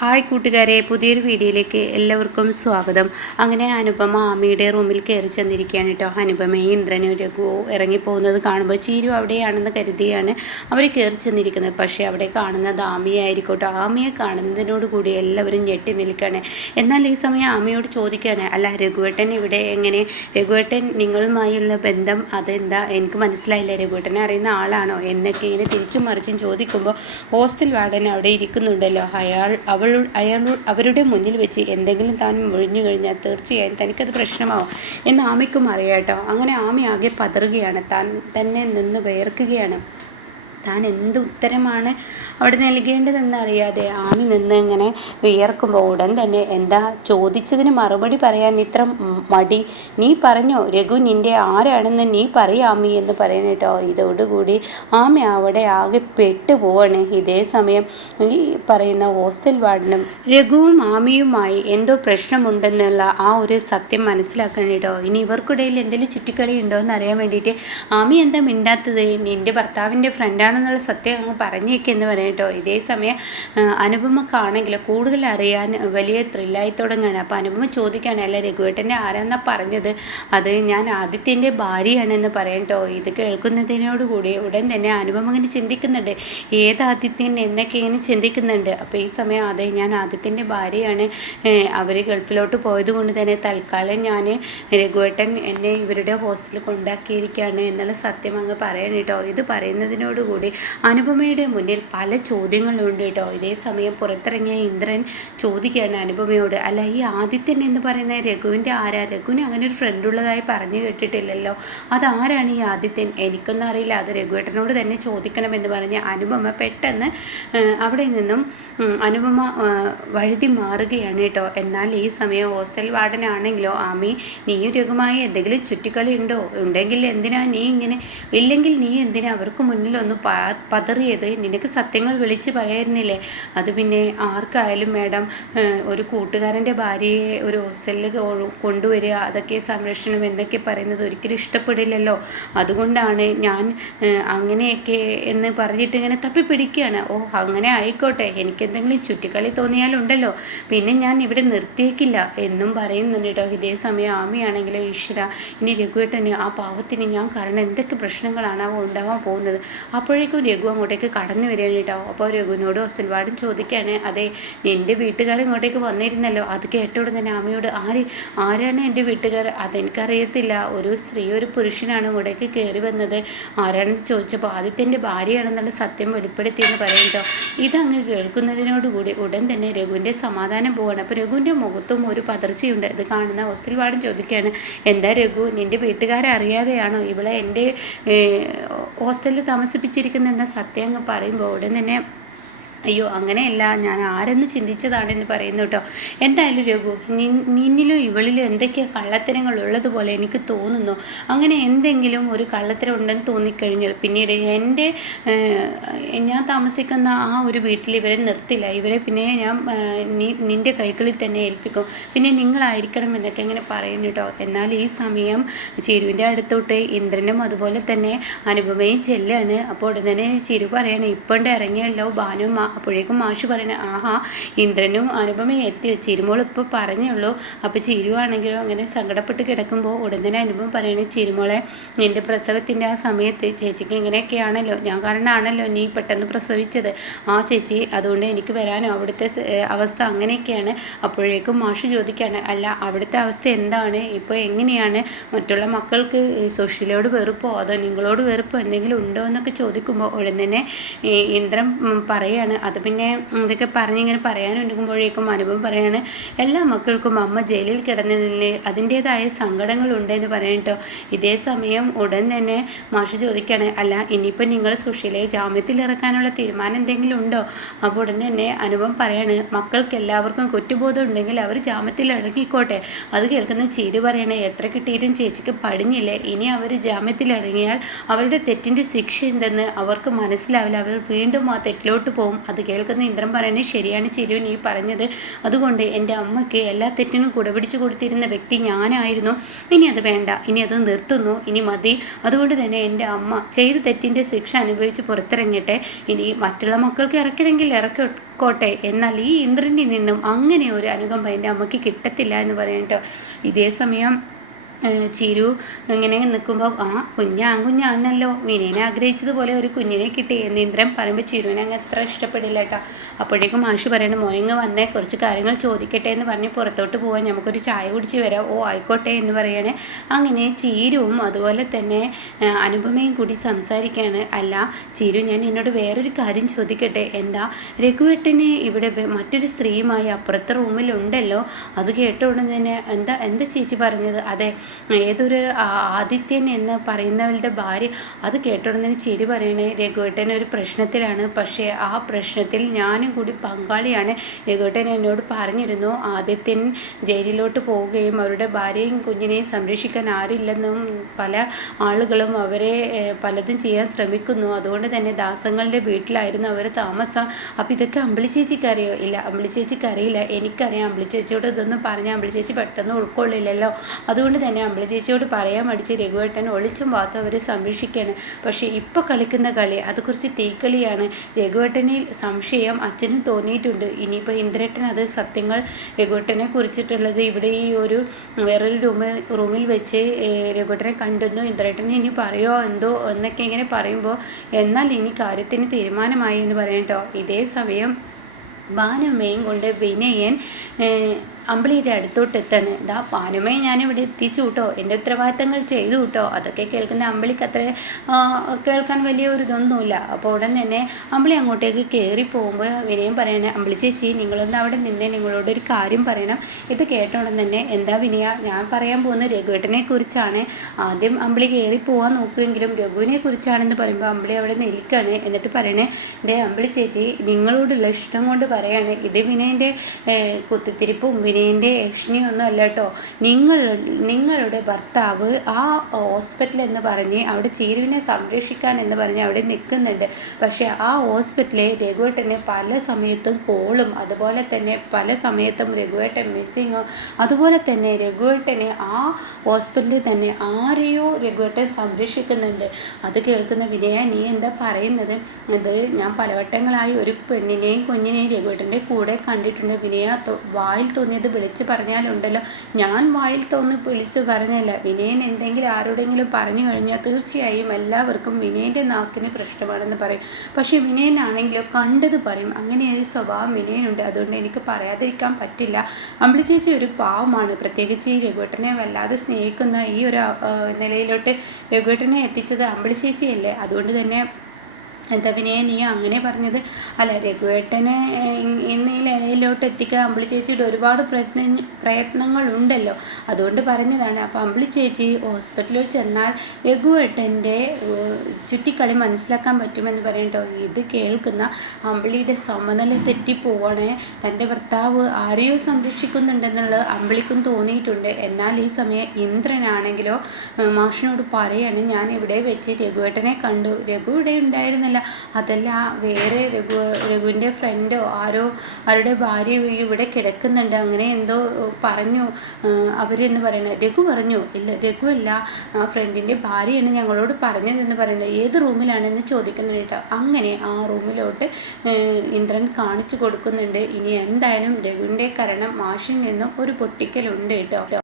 Hi കൂട്ടുകാരെ പുതിയൊരു വീഡിയോയിലേക്ക് എല്ലാവർക്കും സ്വാഗതം. അങ്ങനെ അനുപമ ആമിയുടെ റൂമിൽ കയറി ചെന്നിരിക്കുകയാണ് കേട്ടോ. അനുപമയും ഇന്ദ്രനും ഇറങ്ങി ഇറങ്ങിപ്പോകുന്നത് കാണുമ്പോൾ ചീരു അവിടെയാണെന്ന് കരുതിയാണ് അവർ കയറി ചെന്നിരിക്കുന്നത്. പക്ഷേ അവിടെ കാണുന്നത് ആമിയായിരിക്കും കേട്ടോ ആമിയെ കാണുന്നതിനോട് കൂടി എല്ലാവരും ഞെട്ടി നിൽക്കുകയാണ്. എന്നാൽ ഈ സമയം ആമിയോട് ചോദിക്കുകയാണ് അല്ല രഘുവേട്ടൻ ഇവിടെ എങ്ങനെ? രഘുവേട്ടൻ നിങ്ങളുമായുള്ള ബന്ധം അതെന്താ? എനിക്ക് മനസ്സിലായില്ല. രഘുവേട്ടനെ അറിയുന്ന ആളാണോ? എന്നൊക്കെ ഇങ്ങനെ തിരിച്ചും മറിച്ചും ചോദിക്കുമ്പോൾ ഹോസ്റ്റൽ വാർഡൻ അവിടെ ഇരിക്കുന്നുണ്ടല്ലോ. അയാൾ അവൾ അയാൾ അവരുടെ മുന്നിൽ വെച്ച് എന്തെങ്കിലും താൻ മുഴിഞ്ഞു കഴിഞ്ഞാൽ തീർച്ചയായും തനിക്കത് പ്രശ്നമാവും എന്ന് ആമയ്ക്കും അറിയാം കേട്ടോ. അങ്ങനെ ആമി ആകെ പതറുകയാണ്. താൻ തന്നെ നിന്ന് വേർക്കുകയാണ് താൻ എന്ത് ഉത്തരമാണ് അവിടെ നൽകേണ്ടതെന്ന് അറിയാതെ ആമി നിന്ന് ഇങ്ങനെ വിയർക്കുമ്പോൾ ഉടൻ തന്നെ എന്താ ചോദിച്ചതിന് മറുപടി പറയാൻ ഇത്ര മടി? നീ പറഞ്ഞോ രഘു നിന്റെ ആരാണെന്ന് നീ പറയാമി എന്ന് പറയണം കേട്ടോ. ഇതോടുകൂടി ആമി അവിടെ ആകെ പെട്ടുപോവാണ്. ഇതേ സമയം ഈ പറയുന്ന ഹോസ്റ്റൽ വാർഡിനും രഘുവും ആമിയുമായി എന്തോ പ്രശ്നമുണ്ടെന്നുള്ള ആ ഒരു സത്യം മനസ്സിലാക്കണം കേട്ടോ. ഇനി ഇവർക്കിടയിൽ എന്തെങ്കിലും ചുറ്റിക്കളി ഉണ്ടോ എന്ന് അറിയാൻ വേണ്ടിയിട്ട് ആമി എന്താ മിണ്ടാത്തത്? നിന്റെ ഭർത്താവിന്റെ ഫ്രണ്ടാണെന്നുള്ള സത്യം അങ്ങ് പറഞ്ഞേക്കെന്ന് പറയാം കേട്ടോ. ഇതേ സമയം അനുപമക്കാണെങ്കിൽ കൂടുതൽ അറിയാൻ വലിയ ത്രില്ലായി തുടങ്ങുകയാണ് അപ്പോൾ അനുപമ ചോദിക്കുകയാണ് അല്ല രഘുവേട്ടന്റെ ആരാന്നാ പറഞ്ഞത്? അത് ഞാൻ ആദിത്യന്റെ ഭാര്യയാണെന്ന് പറയാം കേട്ടോ. ഇത് കേൾക്കുന്നതിനോടുകൂടി ഉടൻ തന്നെ അനുപമ ഇങ്ങനെ ചിന്തിക്കുന്നുണ്ട്. ഏത് ആദിത്യൻ എന്നൊക്കെ ഇങ്ങനെ ചിന്തിക്കുന്നുണ്ട്. അപ്പോൾ ഈ സമയം അതെ ഞാൻ ആദിത്യന്റെ ഭാര്യയാണ്. അവർ ഗൾഫിലോട്ട് പോയത് കൊണ്ട് തന്നെ തൽക്കാലം ഞാൻ രഘുവേട്ടൻ എന്നെ ഇവരുടെ ഹോസ്റ്റലിൽ കൊണ്ടാക്കിയിരിക്കുകയാണ് എന്നുള്ള സത്യം അങ്ങ് പറയാൻ കേട്ടോ. ഇത് പറയുന്നതിനോടുകൂടി അനുപമയുടെ മുന്നിൽ പല ചോദ്യങ്ങളുണ്ട് കേട്ടോ. ഇതേ സമയം പുറത്തിറങ്ങിയ ഇന്ദ്രൻ ചോദിക്കുകയാണ് അനുപമയോട് അല്ല ഈ ആദിത്യൻ എന്ന് പറയുന്ന രഘുവിന്റെ ആരാ? രഘുവിന് അങ്ങനെ ഒരു ഫ്രണ്ട് ഉള്ളതായി പറഞ്ഞു കേട്ടിട്ടില്ലല്ലോ. അതാരാണ് ഈ ആദിത്യൻ? എനിക്കൊന്നും അറിയില്ല. അത് രഘുവേട്ടനോട് തന്നെ ചോദിക്കണമെന്ന് പറഞ്ഞ് അനുപമ പെട്ടെന്ന് അവിടെ നിന്നും അനുപമ വഴുതി മാറുകയാണ് കേട്ടോ. എന്നാൽ ഈ സമയം ഹോസ്റ്റൽ വാർഡനാണെങ്കിലോ? ആമി നീ രഘുമായി എന്തെങ്കിലും ചുറ്റിക്കളി ഉണ്ടോ ഉണ്ടെങ്കിൽ എന്തിനാ നീ ഇങ്ങനെ? ഇല്ലെങ്കിൽ നീ എന്തിനാ? അവർക്ക് മുന്നിൽ ഒന്ന് പതറിയത്. നിനക്ക് സത്യങ്ങൾ വിളിച്ച് പറയായിരുന്നില്ലേ? അത് പിന്നെ ആർക്കായാലും മാഡം ഒരു കൂട്ടുകാരന്റെ ഭാര്യയെ ഒരു ഹോസ്റ്റലിൽ കൊണ്ടുവരിക അതൊക്കെ സംരക്ഷണം എന്നൊക്കെ പറയുന്നത് ഒരിക്കലും ഇഷ്ടപ്പെടില്ലല്ലോ. അതുകൊണ്ടാണ് ഞാൻ അങ്ങനെയൊക്കെ എന്ന് പറഞ്ഞിട്ട് ഇങ്ങനെ തപ്പിപ്പിടിക്കുകയാണ്. ഓ അങ്ങനെ ആയിക്കോട്ടെ. എനിക്കെന്തെങ്കിലും ചുറ്റിക്കളി തോന്നിയാലുണ്ടല്ലോ. പിന്നെ ഞാൻ ഇവിടെ നിർത്തിയേക്കില്ല. എന്നും പറയുന്നുണ്ട് കേട്ടോ ഇതേ സമയം ആമിയാണെങ്കിലോ ഈശ്വര ഇനി രഘുവേട്ടന് ആ പാവത്തിന് ഞാൻ കാരണം എന്തൊക്കെ പ്രശ്നങ്ങളാണ് ഉണ്ടാവാൻ പോകുന്നത്? അപ്പോഴേക്കും രഘു അങ്ങോട്ടേക്ക് കടന്നു വരികയാണ് കേട്ടോ. അപ്പോൾ രഘുവിനോട് ഒസൽവാടും ചോദിക്കുകയാണ് അതെ എന്റെ വീട്ടുകാർ ഇങ്ങോട്ടേക്ക് വന്നിരുന്നല്ലോ. അത് കേട്ടോടും തന്നെ അമ്മയോട് ആര്? ആരാണ് എന്റെ വീട്ടുകാർ? അതെനിക്കറിയത്തില്ല. ഒരു സ്ത്രീ ഒരു പുരുഷനാണ് ഇങ്ങോട്ടേക്ക് കയറി വന്നത്. ആരാണെന്ന് ചോദിച്ചപ്പോൾ ആദിത്യന്റെ ഭാര്യയാണെന്നുള്ള സത്യം വെളിപ്പെടുത്തിയെന്ന് പറയും കേട്ടോ. ഇതങ്ങ് കേൾക്കുന്നതിനോടുകൂടി ഉടൻ തന്നെ രഘുവിന്റെ സമാധാനം പോവാണ്. അപ്പോൾ രഘുവിന്റെ മുഖത്തും ഒരു പതർച്ചയുണ്ട്. ഇത് കാണുന്ന ഹോസ്റ്റൽ വാർഡൻ ചോദിക്കുകയാണ് എന്താ രഘു നിന്റെ വീട്ടുകാരെ അറിയാതെയാണോ ഇവളെ എന്റെ ഹോസ്റ്റലിൽ താമസിപ്പിച്ചിരിക്കുന്ന എന്ന സത്യം അങ്ങ് പറയുമ്പോൾ ഉടൻ തന്നെ അയ്യോ അങ്ങനെയല്ല. ഞാൻ ആരെന്ന് ചിന്തിച്ചതാണെന്ന് പറയുന്നു കേട്ടോ. എന്തായാലും രഘു നിന്നിലും ഇവളിലും എന്തൊക്കെയാ കള്ളത്തരങ്ങൾ ഉള്ളതുപോലെ എനിക്ക് തോന്നുന്നു. അങ്ങനെ എന്തെങ്കിലും ഒരു കള്ളത്തരം ഉണ്ടെന്ന് തോന്നിക്കഴിഞ്ഞാൽ പിന്നീട് എന്റെ ഞാൻ താമസിക്കുന്ന ആ ഒരു വീട്ടിൽ ഇവരെ നിർത്തില്ല. ഇവരെ പിന്നെ ഞാൻ നിന്റെ കൈകളിൽ തന്നെ ഏൽപ്പിക്കും. പിന്നെ നിങ്ങളായിരിക്കണം എന്നൊക്കെ ഇങ്ങനെ പറയുന്നു കേട്ടോ. എന്നാൽ ഈ സമയം ചിരുവിന്റെ അടുത്തോട്ട് ഇന്ദ്രനും അതുപോലെ തന്നെ അനുപമയും ചെല്ലാണ്. അപ്പോൾ ഉടനെ ചിരു പറയാണ് ഇപ്പോണ്ട് ഇറങ്ങിയല്ലോ ഭാനു മാ അപ്പോഴേക്കും മാഷ് പറയണ ആഹാ ഇന്ദ്രനും അനുപമയും എത്തി ചിരുമോൾ ഇപ്പോൾ പറഞ്ഞുള്ളൂ അപ്പോൾ ചിരുവാണെങ്കിലും? അങ്ങനെ സങ്കടപ്പെട്ട് കിടക്കുമ്പോൾ ഉടൻ തന്നെ അനുപം പറയണ ചിരുമോളെ നിന്റെ പ്രസവത്തിന്റെ ആ സമയത്ത് ചേച്ചിക്ക് ഇങ്ങനെയൊക്കെയാണല്ലോ. ഞാൻ കാരണമാണല്ലോ നീ പെട്ടെന്ന് പ്രസവിച്ചത്. ആ ചേച്ചി അതുകൊണ്ട് എനിക്ക് വരാനോ? അവിടുത്തെ അവസ്ഥ അങ്ങനെയൊക്കെയാണ്. അപ്പോഴേക്കും മാഷ് ചോദിക്കുകയാണ് അല്ല അവിടുത്തെ അവസ്ഥ എന്താണ്? ഇപ്പോൾ എങ്ങനെയാണ്? മറ്റുള്ള മക്കൾക്ക് സുഷിലോട് വെറുപ്പോ? അതോ നിങ്ങളോട് വെറുപ്പോ എന്തെങ്കിലും ഉണ്ടോ? എന്നൊക്കെ ചോദിക്കുമ്പോൾ ഉടൻ തന്നെ ഇന്ദ്രം ഇന്ദ്രൻ ഉം, പറയാണ് അത് പിന്നെ ഇതൊക്കെ പറഞ്ഞിങ്ങനെ പറയാനുണ്ടെക്കുമ്പോഴേക്കും അനുഭവം പറയാണ് എല്ലാ മക്കൾക്കും അമ്മ ജയിലിൽ കിടന്നതിന് എന്ന് പറയട്ടോ ഇതേ സമയം ഉടൻ തന്നെ മാഷ് ചോദിക്കുകയാണ് അല്ല ഇനിയിപ്പോൾ നിങ്ങൾ സുഷീലയെ ജാമ്യത്തിൽ ഇറക്കാനുള്ള തീരുമാനം എന്തെങ്കിലും ഉണ്ടോ? അപ്പോൾ ഉടൻ തന്നെ അനുഭവം പറയാണ് മക്കൾക്ക് എല്ലാവർക്കും കുറ്റബോധം ഉണ്ടെങ്കിൽ അവർ ജാമ്യത്തിൽ ഇറങ്ങിക്കോട്ടെ. അത് കേൾക്കുന്ന ചീര് പറയണേ എത്ര കിട്ടിയിട്ടും ചേച്ചിക്ക് പടിഞ്ഞില്ലേ. ഇനി അവർ ജാമ്യത്തിൽ ഇറങ്ങിയാൽ അവരുടെ തെറ്റിന്റെ ശിക്ഷ എന്തെന്ന് അവർക്ക് മനസ്സിലാവില്ല. അവർ വീണ്ടും ആ തെറ്റിലോട്ട് പോകും. അത് കേൾക്കുന്ന ഇന്ദ്രൻ പറയുന്നത് ശരിയാണ് ചിരു നീ പറഞ്ഞത് അതുകൊണ്ട് എന്റെ അമ്മയ്ക്ക് എല്ലാ തെറ്റിനും കുടപിടിച്ചു കൊടുത്തിരുന്ന വ്യക്തി ഞാനായിരുന്നു. ഇനി അത് വേണ്ട ഇനി അത് നിർത്തുന്നു ഇനി മതി. അതുകൊണ്ട് തന്നെ എന്റെ അമ്മ ചെയ്ത തെറ്റിന്റെ ശിക്ഷ അനുഭവിച്ച് പുറത്തിറങ്ങട്ടെ. ഇനി മറ്റുള്ള മക്കൾക്ക് ഇറക്കണമെങ്കിൽ ഇറക്കോട്ടെ എന്നാൽ ഈ ഇന്ദ്രനിൽ നിന്നും അങ്ങനെ ഒരു അനുകമ്പ എന്റെ അമ്മയ്ക്ക് കിട്ടത്തില്ല എന്ന് പറയട്ടോ ഇതേ സമയം ചിരു ഇങ്ങനെ നിൽക്കുമ്പോൾ ആ കുഞ്ഞ് കുഞ്ഞാണല്ലോ വിനയനെ ആഗ്രഹിച്ചതുപോലെ ഒരു കുഞ്ഞിനെ കിട്ടി. എന്ന് ഇന്ദ്രൻ പറയുമ്പോൾ ചിരുവിനെ അങ്ങ് അത്ര ഇഷ്ടപ്പെടില്ല കേട്ടോ. അപ്പോഴേക്കും മാഷ് പറയണം മോനിങ്ങ് വന്നേ കുറച്ച് കാര്യങ്ങൾ ചോദിക്കട്ടെ എന്ന് പറഞ്ഞ് പുറത്തോട്ട് പോകാൻ നമുക്കൊരു ചായ കുടിച്ച് വരാം. ഓ ആയിക്കോട്ടെ എന്ന് പറയണേ. അങ്ങനെ ചീരുവും അതുപോലെ തന്നെ അനുപമയും കൂടി സംസാരിക്കുകയാണ് അല്ല ചിരു ഞാൻ എന്നോട് വേറൊരു കാര്യം ചോദിക്കട്ടെ. എന്താ രഘുവേട്ടന് ഇവിടെ മറ്റൊരു സ്ത്രീയുമായി അപ്പുറത്തെ റൂമിലുണ്ടല്ലോ. അത് കേട്ട ഉടനെ തന്നെ എന്താ എന്താ ചേച്ചി പറഞ്ഞത്? അതെ ഏതൊരു ആദിത്യൻ എന്ന് പറയുന്നവളുടെ ഭാര്യ അത് കേട്ടോടുന്നതിന് ചിരി പറയണേ രഘുവേട്ടൻ ഒരു പ്രശ്നത്തിലാണ്. പക്ഷേ ആ പ്രശ്നത്തിൽ ഞാനും കൂടി പങ്കാളിയാണ്. രഘുവേട്ടൻ എന്നോട് പറഞ്ഞിരുന്നു ആദിത്യൻ ജയിലിലോട്ട് പോവുകയും അവരുടെ ഭാര്യയും കുഞ്ഞിനെയും സംരക്ഷിക്കാൻ ആരില്ലെന്നും പല ആളുകളും അവരെ പലതും ചെയ്യാൻ ശ്രമിക്കുന്നു. അതുകൊണ്ട് തന്നെ ദാസങ്ങളുടെ വീട്ടിലായിരുന്നു അവർ താമസം. അപ്പോൾ ഇതൊക്കെ അമ്പിളി ചേച്ചിക്ക് അറിയോ? ഇല്ല അമ്പിളി ചേച്ചിക്ക് അറിയില്ല. എനിക്കറിയാം. അമ്പിളി ചേച്ചിയോട് ഇതൊന്നും പറഞ്ഞാൽ അമ്പിളി ചേച്ചി പെട്ടെന്ന് ഉൾക്കൊള്ളില്ലല്ലോ. അതുകൊണ്ട് തന്നെ അമ്പിളി ചേച്ചിയോട് പറയാൻ മടിച്ച് രഘുവേട്ടൻ ഒളിച്ചും പാത്തും അവരെ സംരക്ഷിക്കുകയാണ് പക്ഷേ ഇപ്പോൾ കളിക്കുന്ന കളി അത് കുറച്ച് തീക്കളിയാണ്. രഘുവേട്ടനിൽ സംശയം അച്ഛനും തോന്നിയിട്ടുണ്ട്. ഇനിയിപ്പോൾ ഇന്ദ്രേട്ടൻ അത് സത്യങ്ങൾ രഘുവേട്ടനെ കുറിച്ചിട്ടുള്ളത് ഇവിടെ ഈ ഒരു വേറൊരു റൂമിൽ റൂമിൽ വെച്ച് രഘുവേട്ടനെ കണ്ടെന്നു. ഇന്ദ്രേട്ടൻ ഇനി പറയോ എന്തോ എന്നൊക്കെ ഇങ്ങനെ പറയുമ്പോൾ എന്നാൽ ഇനി കാര്യത്തിന് തീരുമാനമായി എന്ന് പറയാം കേട്ടോ ഇതേ സമയം ബാനമ്മയും കൊണ്ട് വിനയൻ അമ്പിളിയുടെ അടുത്തോട്ട് എത്താണ് ഇതാ പാനുമയെ ഞാനിവിടെ എത്തിച്ചു കൂട്ടോ എന്റെ ഉത്തരവാദിത്തങ്ങൾ ചെയ്തു കൂട്ടോ അതൊക്കെ കേൾക്കുന്ന അമ്പിളിക്ക് അത്ര കേൾക്കാൻ വലിയ ഒരു ഇതൊന്നുമില്ല. അപ്പോൾ ഉടൻ തന്നെ അമ്പിളി അങ്ങോട്ടേക്ക് കയറി പോകുമ്പോൾ വിനയം പറയണേ അമ്പിളി ചേച്ചി നിങ്ങളൊന്ന് അവിടെ നിന്ന് നിങ്ങളോട് ഒരു കാര്യം പറയണം. ഇത് കേട്ടോടൻ തന്നെ എന്താ വിനയ ഞാൻ പറയാൻ പോകുന്ന രഘുവേട്ടനെ കുറിച്ചാണ്. ആദ്യം അമ്പിളി കയറി പോകാൻ നോക്കുമെങ്കിലും രഘുവിനെ കുറിച്ചാണെന്ന് പറയുമ്പോൾ അമ്പിളി അവിടെ നിൽക്കുകയാണ് എന്നിട്ട് പറയണേ എന്റെ അമ്പിളി ചേച്ചി നിങ്ങളോടുള്ള ഇഷ്ടം കൊണ്ട് പറയാണ്. ഇത് വിനയന്റെ കുത്തിത്തിരിപ്പും വിനയ വിനയന്റെ യക്ഷിണിയൊന്നും അല്ല കേട്ടോ നിങ്ങൾ നിങ്ങളുടെ ഭർത്താവ് ആ ഹോസ്പിറ്റൽ എന്ന് പറഞ്ഞ് അവിടെ ചേരുവിനെ സംരക്ഷിക്കാൻ എന്ന് പറഞ്ഞ് അവിടെ നിൽക്കുന്നുണ്ട്. പക്ഷേ ആ ഹോസ്പിറ്റലിൽ രഘുവേട്ടന് പല സമയത്തും കോളും അതുപോലെ തന്നെ പല സമയത്തും രഘുവേട്ടൻ മിസ്സിങ്ങും അതുപോലെ തന്നെ രഘുവേട്ടന് ആ ഹോസ്പിറ്റലിൽ തന്നെ ആരെയോ രഘുവേട്ടൻ സംരക്ഷിക്കുന്നുണ്ട്. അത് കേൾക്കുന്ന വിനയ നീ എന്താ പറയുന്നത്? അത് ഞാൻ പലവട്ടങ്ങളായി ഒരു പെണ്ണിനെയും കുഞ്ഞിനെയും രഘുവേട്ടന്റെ കൂടെ കണ്ടിട്ടുണ്ട്. വിനയ വായിൽ തോന്നിയത് വിളിച്ച് പറഞ്ഞാലുണ്ടല്ലോ. ഞാൻ വായിൽ തോന്നി വിളിച്ച് പറഞ്ഞല്ല. വിനയൻ എന്തെങ്കിലും ആരോടെങ്കിലും പറഞ്ഞു കഴിഞ്ഞാൽ തീർച്ചയായും എല്ലാവർക്കും വിനയന്റെ നാക്കിന് പ്രശ്നമാണെന്ന് പറയും. പക്ഷേ വിനയനാണെങ്കിലോ കണ്ടത് പറയും. അങ്ങനെ ഒരു സ്വഭാവം വിനയനുണ്ട്. അതുകൊണ്ട് എനിക്ക് പറയാതിരിക്കാൻ പറ്റില്ല. അമ്പിളി ചേച്ചി ഒരു പാവമാണ്. പ്രത്യേകിച്ച് ഈ രഘുവേട്ടനെ വല്ലാതെ സ്നേഹിക്കുന്ന ഈ ഒരു നിലയിലോട്ട് രഘുവേട്ടനെ എത്തിച്ചത് അമ്പിളി ചേച്ചിയല്ലേ. അതുകൊണ്ട് തന്നെ എന്താ വിനയ നീ അങ്ങനെ പറഞ്ഞത്? അല്ല രഘുവേട്ടനെ ഇന്ന് ഈ നിലയിലോട്ട് എത്തിക്കാൻ അമ്പിളി ചേച്ചിയുടെ ഒരുപാട് പ്രയത്ന പ്രയത്നങ്ങളുണ്ടല്ലോ. അതുകൊണ്ട് പറഞ്ഞതാണ് അപ്പോൾ അമ്പിളി ചേച്ചി ഹോസ്പിറ്റലിൽ ചെന്നാൽ രഘുവേട്ടന്റെ ചുറ്റിക്കളി മനസ്സിലാക്കാൻ പറ്റുമെന്ന് പറയട്ടോ ഇത് കേൾക്കുന്ന അമ്പിളിയുടെ സമനില തെറ്റിപ്പോവാണ്. തന്റെ ഭർത്താവ് ആരെയോ സംരക്ഷിക്കുന്നുണ്ടെന്നുള്ളത് അമ്പിളിക്കും തോന്നിയിട്ടുണ്ട്. എന്നാൽ ഈ സമയം ഇന്ദ്രനാണെങ്കിലോ മാഷിനോട് പറയാണ് ഞാൻ ഇവിടെ വെച്ച് രഘുവേട്ടനെ കണ്ടു. രഘു ഇവിടെ ഉണ്ടായിരുന്നില്ല. അതല്ല വേറെ രഘു രഘുവിന്റെ ഫ്രണ്ടോ ആരോ അവരുടെ ഭാര്യ ഇവിടെ കിടക്കുന്നുണ്ട്. അങ്ങനെ എന്തോ പറഞ്ഞു. അവരെന്ന് പറയണത് രഘു പറഞ്ഞു ഇല്ല രഘു അല്ല ഫ്രണ്ടിന്റെ ഭാര്യയാണ് ഞങ്ങളോട് പറഞ്ഞതെന്ന് പറയുന്നത് ഏത് റൂമിലാണെന്ന് ചോദിക്കുന്നുണ്ട് അങ്ങനെ ആ റൂമിലോട്ട് ഇന്ദ്രൻ കാണിച്ചു കൊടുക്കുന്നുണ്ട്. ഇനി എന്തായാലും രഘുവിന്റെ കരണം മാഷിൽ നിന്നും ഒരു പൊട്ടിക്കലുണ്ട് കേട്ടോ.